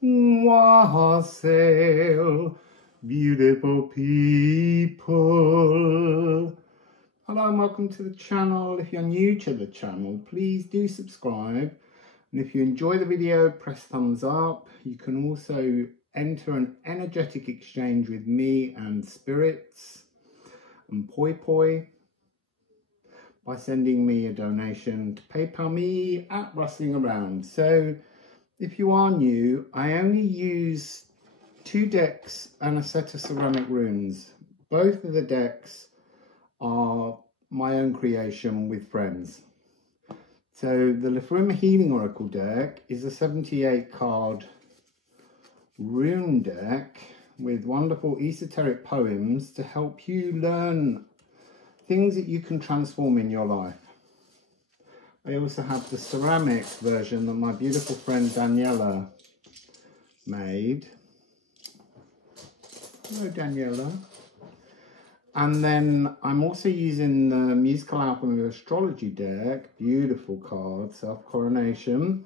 Wassail, beautiful people. Hello and welcome to the channel. If you're new to the channel, please do subscribe. And if you enjoy the video, press thumbs up. You can also enter an energetic exchange with me and spirits and poi poi by sending me a donation to PayPal me at Rustling Around. So if you are new, I only use 2 decks and a set of ceramic runes. Both of the decks are my own creation with friends. So the Liffruma Healing Oracle deck is a 78 card rune deck with wonderful esoteric poems to help you learn things that you can transform in your life. I also have the ceramic version that my beautiful friend Daniela made. Hello Daniela. And then I'm also using the Musical Alchemy Astrology deck. Beautiful card, Self-Coronation.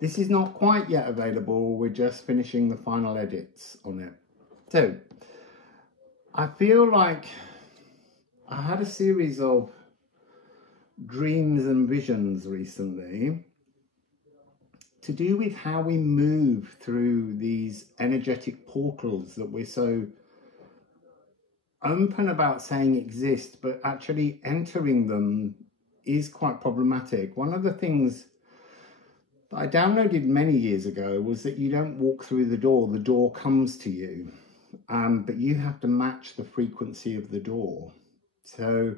This is not quite yet available. We're just finishing the final edits on it. So, I feel like I had a series of dreams and visions recently to do with how we move through these energetic portals that we're so open about saying exist, but actually entering them is quite problematic. One of the things that I downloaded many years ago was that you don't walk through the door comes to you, but you have to match the frequency of the door. So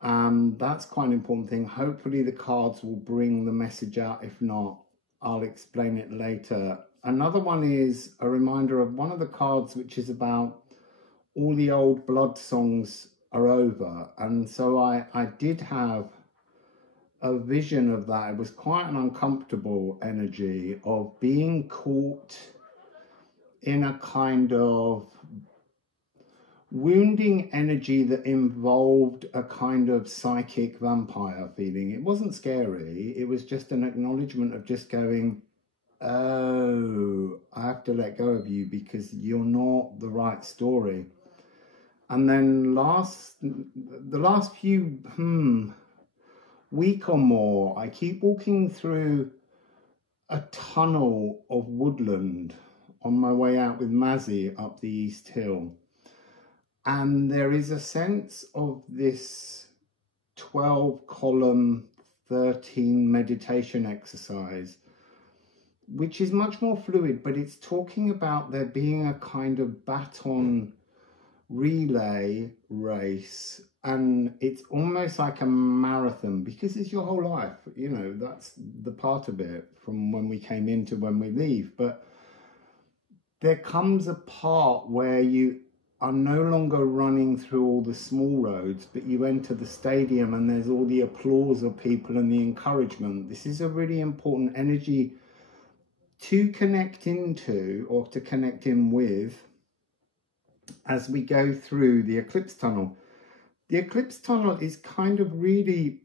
that's quite an important thing. Hopefully the cards will bring the message out. If not, I'll explain it later. Another one is a reminder of one of the cards, which is about all the old blood songs are over. And so I did have a vision of that. It was quite an uncomfortable energy of being caught in a kind of wounding energy that involved a kind of psychic vampire feeling. It wasn't scary. It was just an acknowledgement of just going, oh, I have to let go of you because you're not the right story. And then the last few week or more, I keep walking through a tunnel of woodland on my way out with Mazzy up the East Hill. And there is a sense of this 12-column, 13 meditation exercise, which is much more fluid, but it's talking about there being a kind of baton relay race, and it's almost like a marathon because it's your whole life, you know, that's the part of it from when we came in to when we leave. But there comes a part where you are no longer running through all the small roads, but you enter the stadium and there's all the applause of people and the encouragement. This is a really important energy to connect into, or to connect in with, as we go through the eclipse tunnel. The eclipse tunnel is kind of really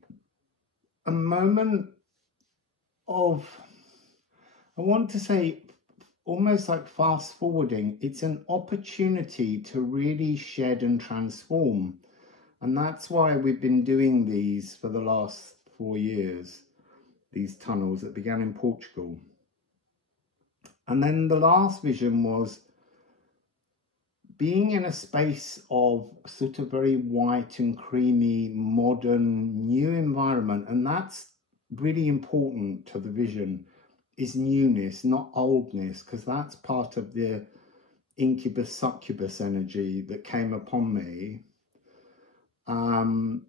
a moment of, I want to say, almost like fast forwarding. It's an opportunity to really shed and transform. And that's why we've been doing these for the last 4 years, these tunnels that began in Portugal. And then the last vision was being in a space of sort of very white and creamy, modern, new environment. And that's really important to the vision, is newness, not oldness, because that's part of the incubus succubus energy that came upon me. And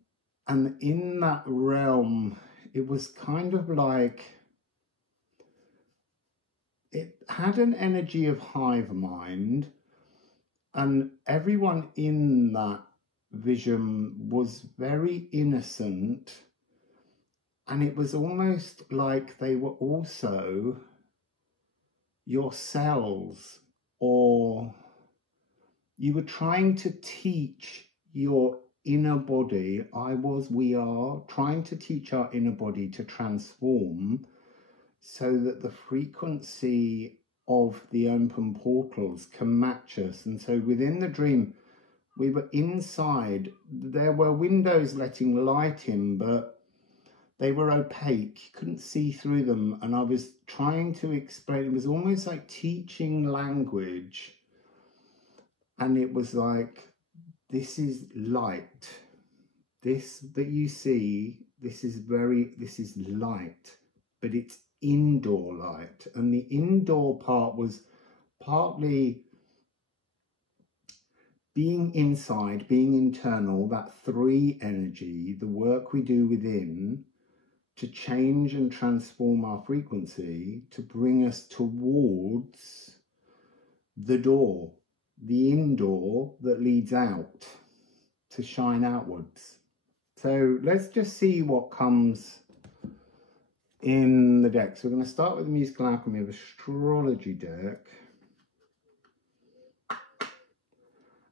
in that realm, it was kind of like, it had an energy of hive mind, and everyone in that vision was very innocent. And it was almost like they were also your cells, or you were trying to teach your inner body. We are trying to teach our inner body to transform so that the frequency of the open portals can match us. And so within the dream, we were inside. There were windows letting light in, but they were opaque. You couldn't see through them. And I was trying to explain, it was almost like teaching language. And it was like, this is light. This that you see, this is light, but it's indoor light. And the indoor part was partly being inside, being internal, that 3 energy, the work we do within to change and transform our frequency to bring us towards the door, the indoor that leads out, to shine outwards. So let's just see what comes in the deck. So we're going to start with the Musical Alchemy of Astrology deck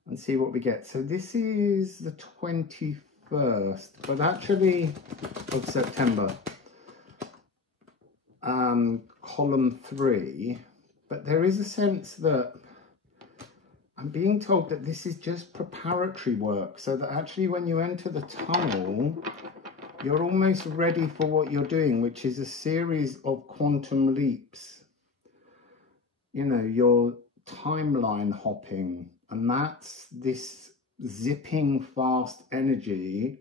and see what we get. So this is the 21st, but actually of September, column 3. But there is a sense that I'm being told that this is just preparatory work, so that actually when you enter the tunnel, you're almost ready for what you're doing, which is a series of quantum leaps. You know, you're timeline hopping, and that's this zipping fast energy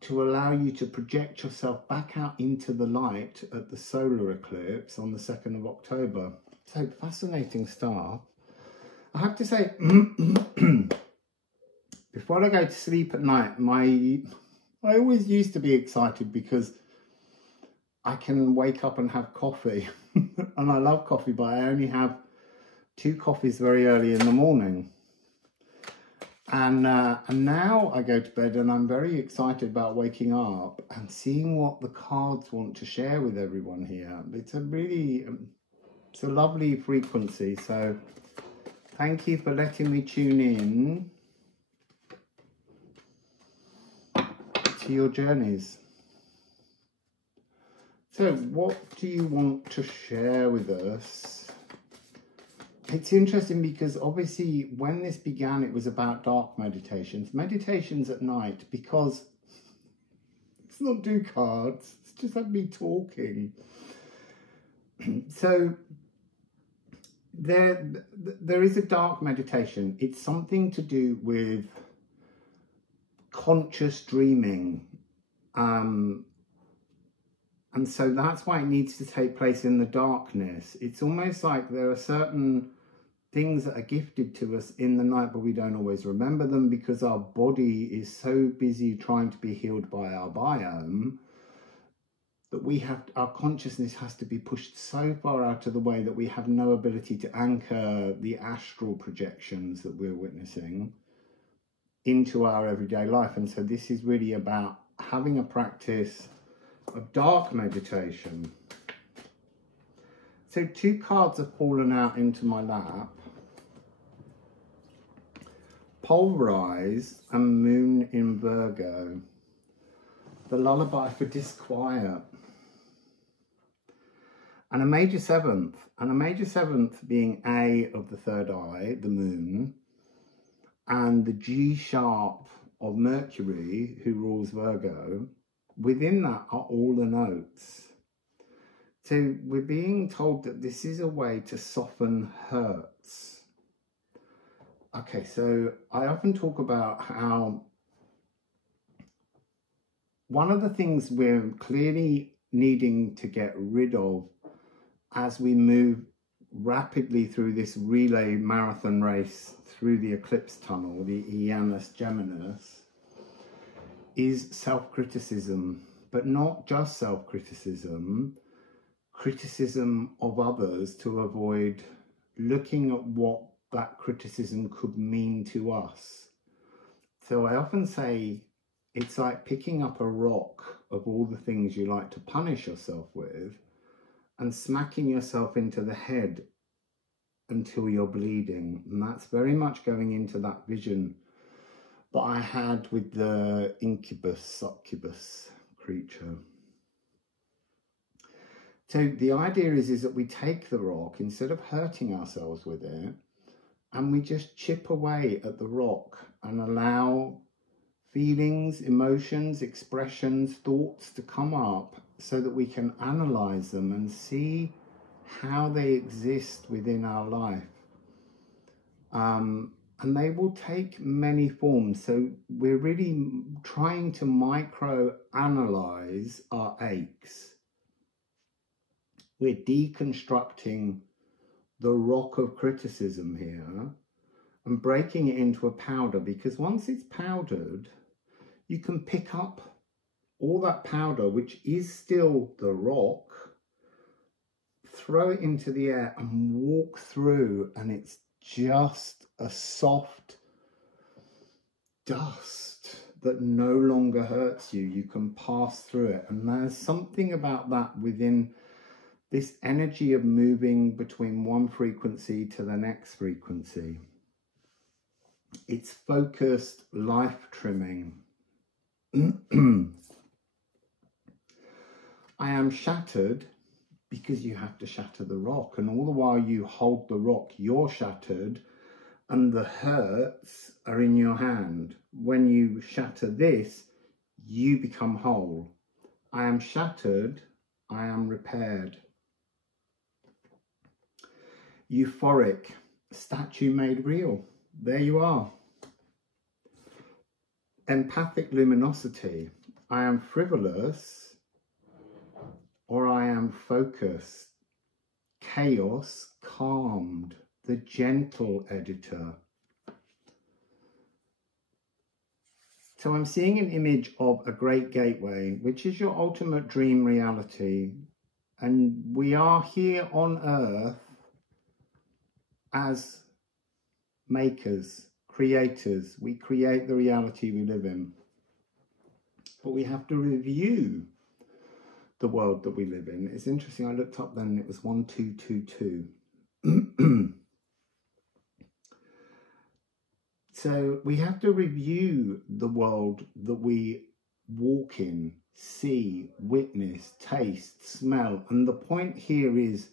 to allow you to project yourself back out into the light at the solar eclipse on the 2nd of October. So fascinating stuff. I have to say, before I go to sleep at night, I always used to be excited because I can wake up and have coffee. And I love coffee, but I only have 2 coffees very early in the morning. And now I go to bed and I'm very excited about waking up and seeing what the cards want to share with everyone here. It's a lovely frequency. So thank you for letting me tune in to your journeys. So what do you want to share with us? It's interesting because obviously when this began, it was about dark meditations at night, because let's not do cards, let's just have me talking. So there is a dark meditation. It's something to do with conscious dreaming. And so that's why it needs to take place in the darkness. It's almost like there are certain things that are gifted to us in the night, but we don't always remember them because our body is so busy trying to be healed by our biome that our consciousness has to be pushed so far out of the way that we have no ability to anchor the astral projections that we're witnessing into our everyday life. And so this is really about having a practice of dark meditation. So 2 cards have fallen out into my lap. Polarized and Moon in Virgo. The lullaby for disquiet. And a major 7th. And a major 7th being A of the 3rd eye, the moon. And the G sharp of Mercury, who rules Virgo. Within that are all the notes. So we're being told that this is a way to soften hurts. Okay, so I often talk about how one of the things we're clearly needing to get rid of as we move rapidly through this relay marathon race through the eclipse tunnel, the Janus Geminus, is self-criticism, but not just self-criticism, criticism of others to avoid looking at what that criticism could mean to us. So I often say it's like picking up a rock of all the things you like to punish yourself with and smacking yourself into the head until you're bleeding. And that's very much going into that vision that I had with the incubus, succubus creature. So the idea is that we take the rock, instead of hurting ourselves with it, and we just chip away at the rock and allow feelings, emotions, expressions, thoughts to come up so that we can analyze them and see how they exist within our life. And they will take many forms. So we're really trying to micro-analyze our aches. We're deconstructing the rock of criticism here and breaking it into a powder, because once it's powdered, you can pick up all that powder, which is still the rock, throw it into the air and walk through, and it's just a soft dust that no longer hurts you. You can pass through it. And there's something about that within this energy of moving between one frequency to the next frequency. It's focused life trimming. I am shattered because you have to shatter the rock, and all the while you hold the rock, you're shattered, and the hurts are in your hand. When you shatter this, you become whole. I am shattered, I am repaired. Euphoric, statue made real. There you are. Empathic luminosity, I am frivolous or I am focused. Chaos calmed, the gentle editor. So I'm seeing an image of a great gateway, which is your ultimate dream reality. And we are here on earth as makers, creators. We create the reality we live in. But we have to review the world that we live in. It's interesting, I looked up then, it was 1222. So we have to review the world that we walk in, see, witness, taste, smell. And the point here is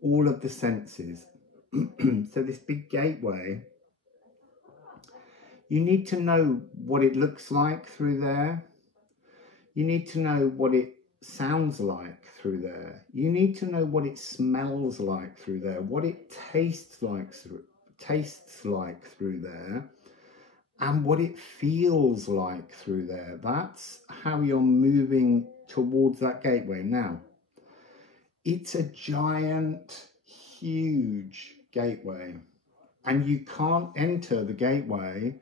all of the senses. So this big gateway, you need to know what it looks like through there. You need to know what it sounds like through there. You need to know what it smells like through there, what it tastes like through there, and what it feels like through there. That's how you're moving towards that gateway. Now, it's a giant, huge gateway, and you can't enter the gateway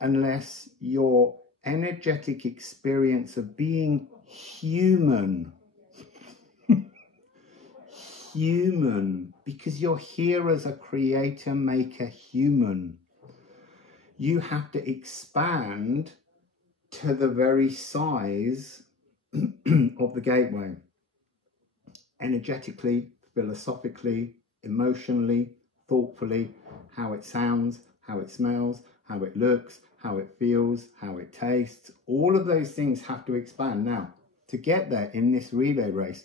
unless your energetic experience of being human, human, because you're here as a creator, maker, human. You have to expand to the very size of the gateway, energetically, philosophically, emotionally, thoughtfully, how it sounds, how it smells, how it looks, how it feels, how it tastes. All of those things have to expand. Now, to get there in this relay race,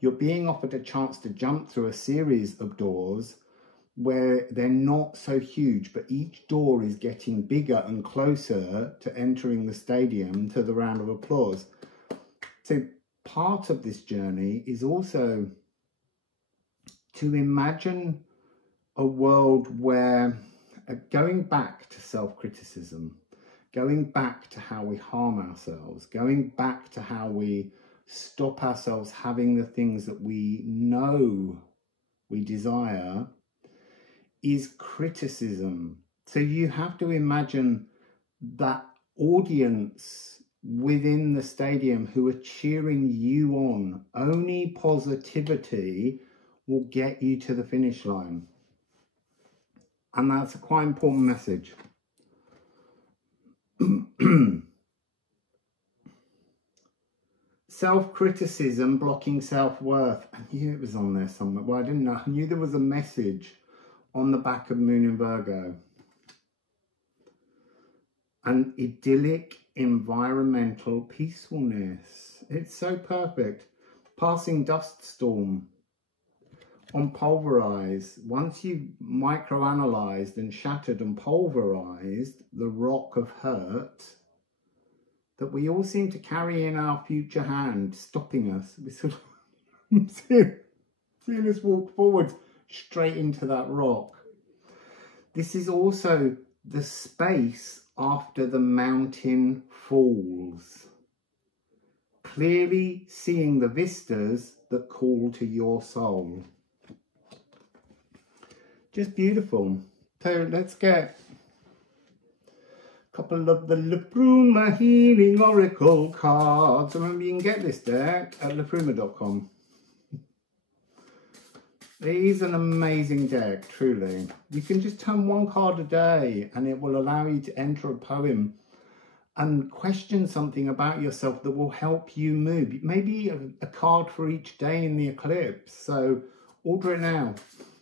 you're being offered a chance to jump through a series of doors where they're not so huge, but each door is getting bigger and closer to entering the stadium, to the round of applause. So part of this journey is also to imagine a world where, going back to self-criticism, going back to how we harm ourselves, going back to how we stop ourselves having the things that we know we desire, is criticism. So you have to imagine that audience within the stadium who are cheering you on. Only positivity will get you to the finish line. And that's a quite important message. Self-criticism blocking self-worth. I knew it was on there somewhere. Well, I didn't know. I knew there was a message on the back of Moon in Virgo. An idyllic environmental peacefulness. It's so perfect. Passing dust storm. On pulverize. Once you've microanalyzed and shattered and pulverized the rock of hurt that we all seem to carry in our future hand, stopping us. We sort of seeing us walk forward straight into that rock. This is also the space after the mountain falls. Clearly seeing the vistas that call to your soul. Just beautiful. So let's get a couple of the Liffruma Healing Oracle cards. Remember, you can get this deck at liffruma.com. It is an amazing deck, truly. You can just turn one card a day and it will allow you to enter a poem and question something about yourself that will help you move. Maybe a card for each day in the eclipse. So order it now.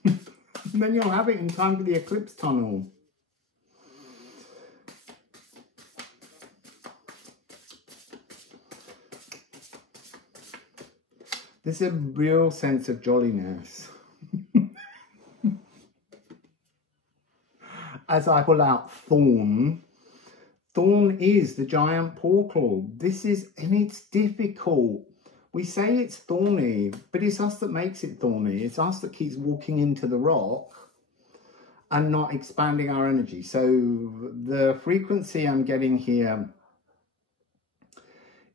And then you'll have it in time for the eclipse tunnel. There's a real sense of jolliness. As I pull out Thorn. Thorn is the giant portal. This is, and it's difficult. We say it's thorny, but it's us that makes it thorny. It's us that keeps walking into the rock and not expanding our energy. So the frequency I'm getting here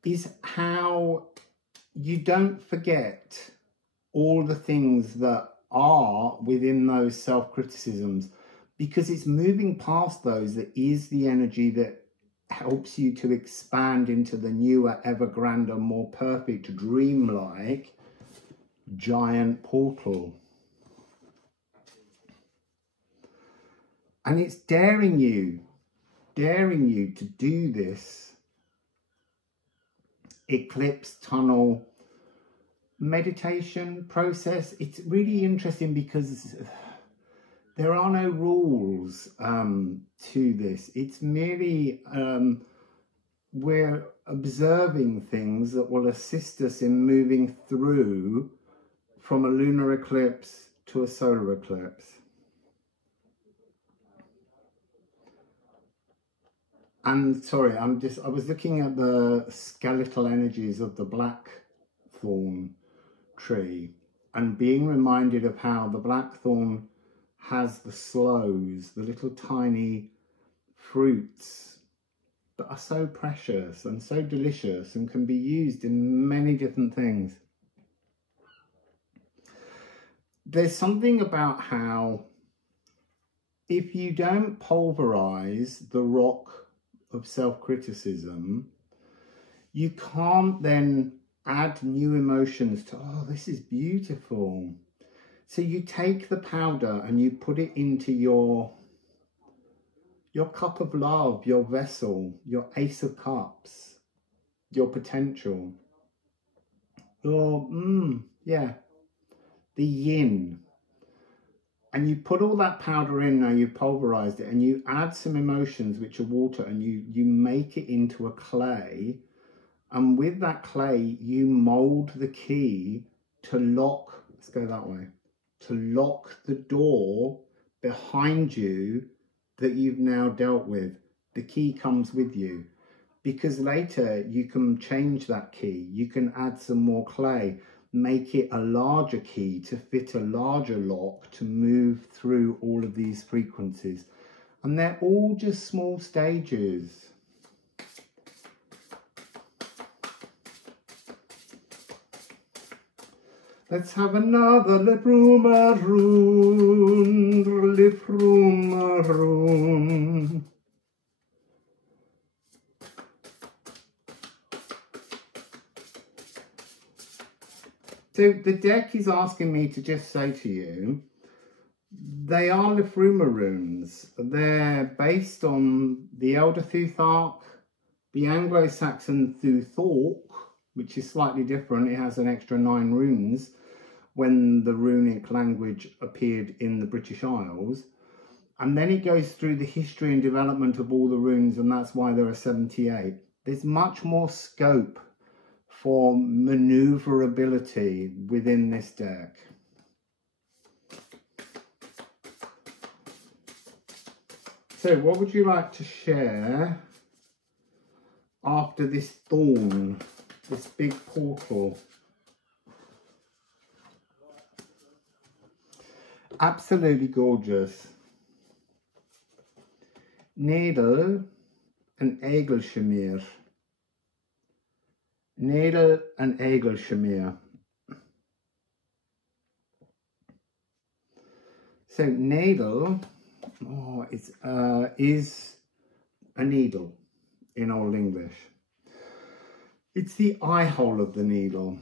is how you don't forget all the things that are within those self-criticisms, because it's moving past those that is the energy that helps you to expand into the newer, ever grander, more perfect, dreamlike giant portal. And it's daring you to do this eclipse tunnel meditation process. It's really interesting because there are no rules to this. It's merely we're observing things that will assist us in moving through from a lunar eclipse to a solar eclipse. And sorry, I was looking at the skeletal energies of the blackthorn tree and being reminded of how the blackthorn has the sloes, the little tiny fruits that are so precious and so delicious and can be used in many different things. There's something about how if you don't pulverize the rock of self-criticism, you can't then add new emotions to, oh, this is beautiful. So you take the powder and you put it into your cup of love, your vessel, your ace of cups, your potential, your, the yin. And you put all that powder in, now you've pulverized it, and you add some emotions, which are water, and you make it into a clay. And with that clay, you mold the key to lock, let's go that way, to lock the door behind you that you've now dealt with. The key comes with you, because later you can change that key. You can add some more clay, make it a larger key to fit a larger lock to move through all of these frequencies. And they're all just small stages. Let's have another Liffruma Rune, Liffruma Rune. So the deck is asking me to just say to you, they are Liffruma runes. They're based on the Elder Thuthark, the Anglo-Saxon Thuthark, which is slightly different. It has an extra 9 runes when the runic language appeared in the British Isles. And then it goes through the history and development of all the runes, and that's why there are 78. There's much more scope for maneuverability within this deck. So what would you like to share after this thorn, this big portal? Absolutely gorgeous. Nedel and Egelschmier. Nedel and Egelschmier. So Nedel is a needle in Old English. It's the eye hole of the needle.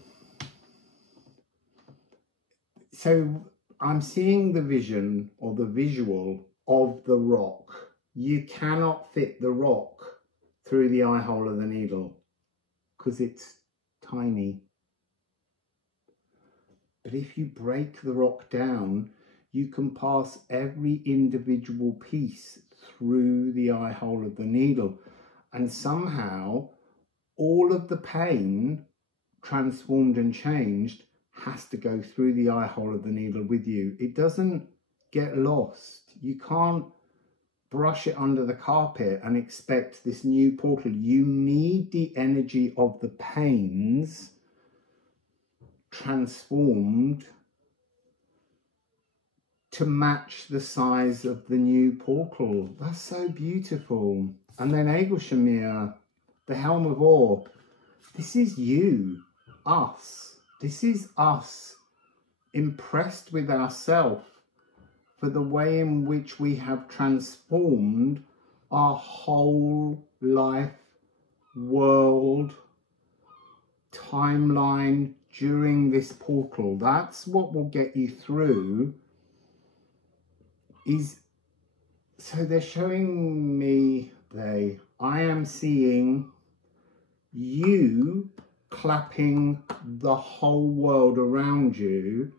So I'm seeing the vision or the visual of the rock. You cannot fit the rock through the eye hole of the needle because it's tiny. But if you break the rock down, you can pass every individual piece through the eye hole of the needle, and somehow all of the pain transformed and changed has to go through the eye hole of the needle with you. It doesn't get lost. You can't brush it under the carpet and expect this new portal. You need the energy of the pains transformed to match the size of the new portal. That's so beautiful. And then Egelschmier, the Helm of Ore. This is you, us. This is us, impressed with ourselves for the way in which we have transformed our whole life, world, timeline during this portal. That's what will get you through. So they're showing me, I am seeing you clapping the whole world around you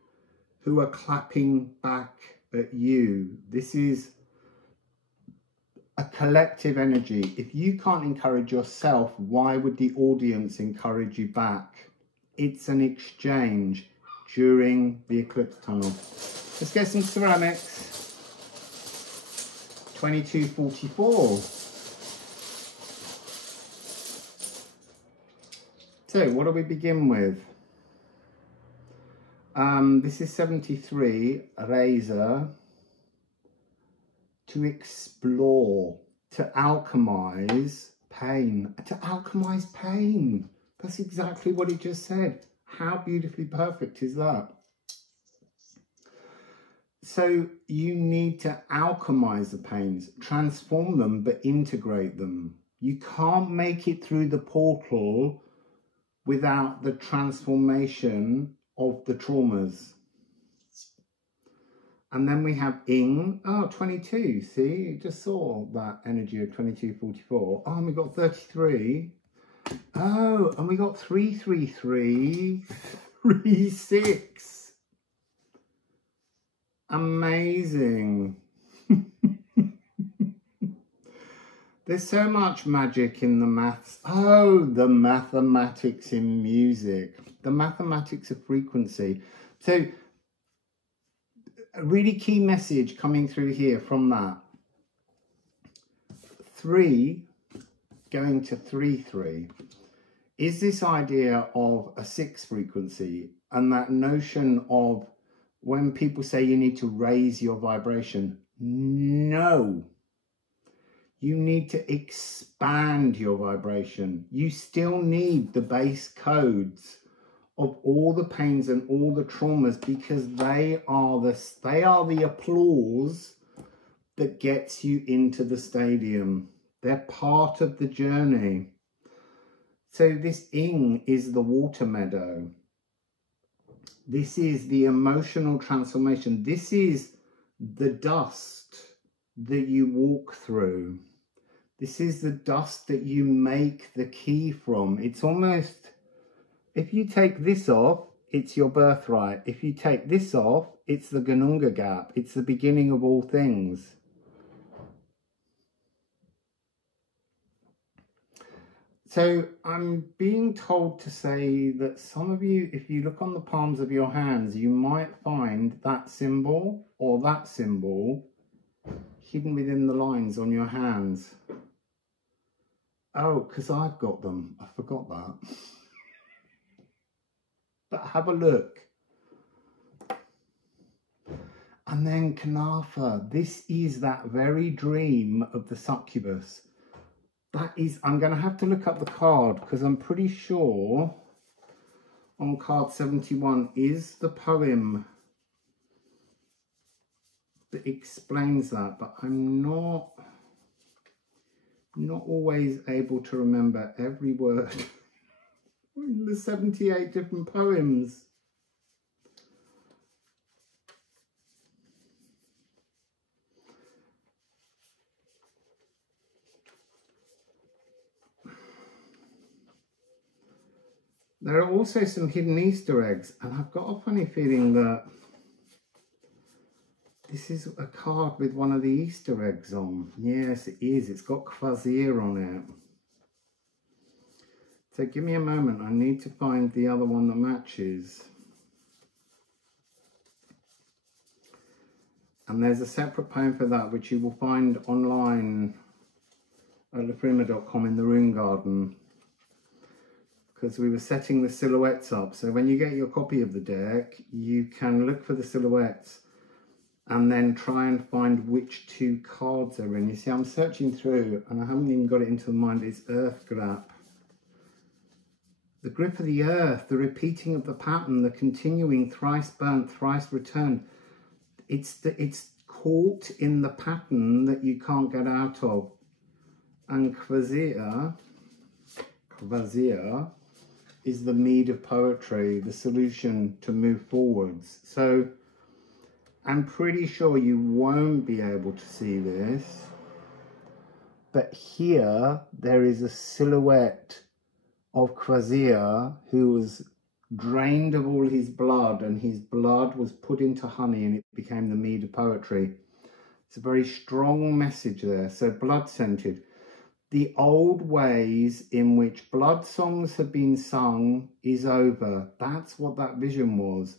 who are clapping back at you. This is a collective energy. If you can't encourage yourself, why would the audience encourage you back? It's an exchange during the eclipse tunnel. Let's get some ceramics. 2244. So what do we begin with? This is 73, razor. To explore, to alchemize pain. To alchemize pain. That's exactly what it just said. How beautifully perfect is that? So you need to alchemize the pains, transform them, but integrate them. You can't make it through the portal without the transformation of the traumas. And then we have Ing, 22, see, you just saw that energy of 2244. Oh, and we got 33. Oh, and we got 333, 36. Amazing. There's so much magic in the maths. Oh, the mathematics in music. The mathematics of frequency. So, a really key message coming through here from that. 3 going to 3-3 is this idea of a 6 frequency, and that notion of when people say you need to raise your vibration. No. You need to expand your vibration. You still need the base codes of all the pains and all the traumas, because they are the applause that gets you into the stadium. They're part of the journey. So this Ing is the water meadow. This is the emotional transformation. This is the dust that you walk through. This is the dust that you make the key from. It's almost, if you take this off, it's your birthright. If you take this off, it's the Gununga gap. It's the beginning of all things. So I'm being told to say that some of you, if you look on the palms of your hands, you might find that symbol or that symbol hidden within the lines on your hands. Oh, because I've got them. I forgot that. But have a look. And then Kanafa. This is that very dream of the succubus. That is, I'm going to have to look up the card because I'm pretty sure on card 71 is the poem that explains that, but I'm not always able to remember every word in the 78 different poems. There are also some hidden Easter eggs, and I've got a funny feeling that this is a card with one of the Easter eggs on. Yes, it is. It's got Quasir on it. So give me a moment. I need to find the other one that matches. And there's a separate poem for that, which you will find online at liffruma.com in the Rune Garden. Because we were setting the silhouettes up. So when you get your copy of the deck, you can look for the silhouettes and then try and find which two cards are in. You see, I'm searching through and I haven't even got it into the mind. It's Earth Grap. The grip of the earth, the repeating of the pattern, the continuing thrice burnt, thrice returned. It's caught in the pattern that you can't get out of. And Quasir is the mead of poetry, the solution to move forwards. So I'm pretty sure you won't be able to see this, but here there is a silhouette of Quasir who was drained of all his blood, and his blood was put into honey and it became the mead of poetry. It's a very strong message there. So blood scented. The old ways in which blood songs have been sung is over. That's what that vision was.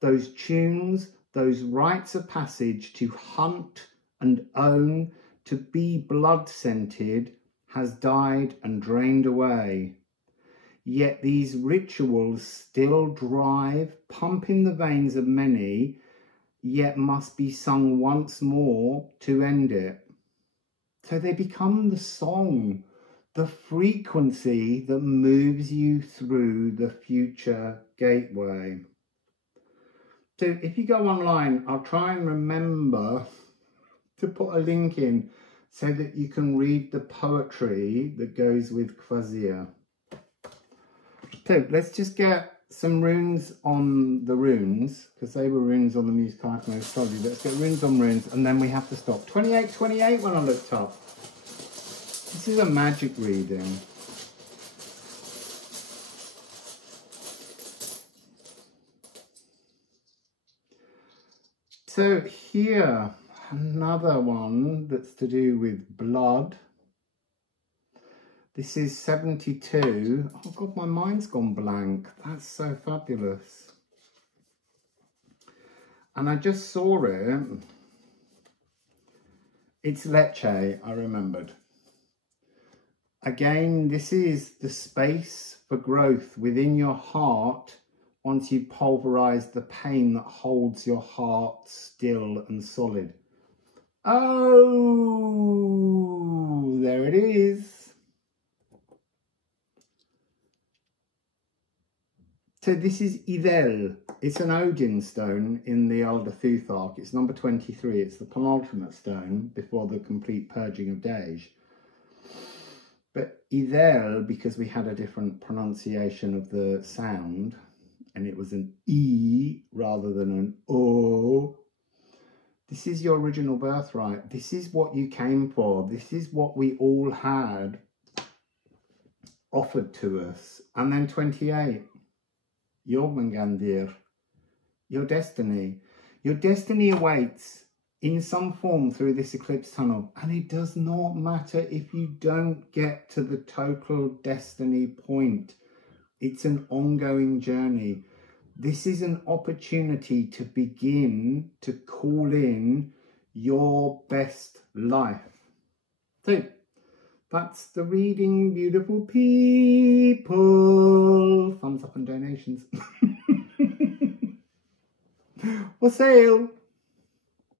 Those tunes, those rites of passage to hunt and own, to be blood scented, has died and drained away. Yet these rituals still drive, pump in the veins of many, yet must be sung once more to end it. So they become the song, the frequency that moves you through the future gateway. So if you go online, I'll try and remember to put a link in so that you can read the poetry that goes with Quasir. So let's just get some runes on the runes, because they were runes on the music item of astrology. Let's get runes on runes, and then we have to stop. 2828 when I looked up. This is a magic reading. So here, another one that's to do with blood. This is 72. Oh God, my mind's gone blank. That's so fabulous. And I just saw it. It's Leche, I remembered. Again, this is the space for growth within your heart once you've pulverized the pain that holds your heart still and solid. Oh, there it is. So this is Idel. It's an Odin stone in the Elder Futhark. It's number 23. It's the penultimate stone before the complete purging of Dej. But Idel, because we had a different pronunciation of the sound, and it was an E rather than an O. This is your original birthright. This is what you came for. This is what we all had offered to us. And then 28. Jormungandir, your destiny. Your destiny awaits. in some form through this eclipse tunnel. And it does not matter if you don't get to the total destiny point. It's an ongoing journey. This is an opportunity to begin to call in your best life. So that's the reading, beautiful people. Thumbs up and donations. Wassail.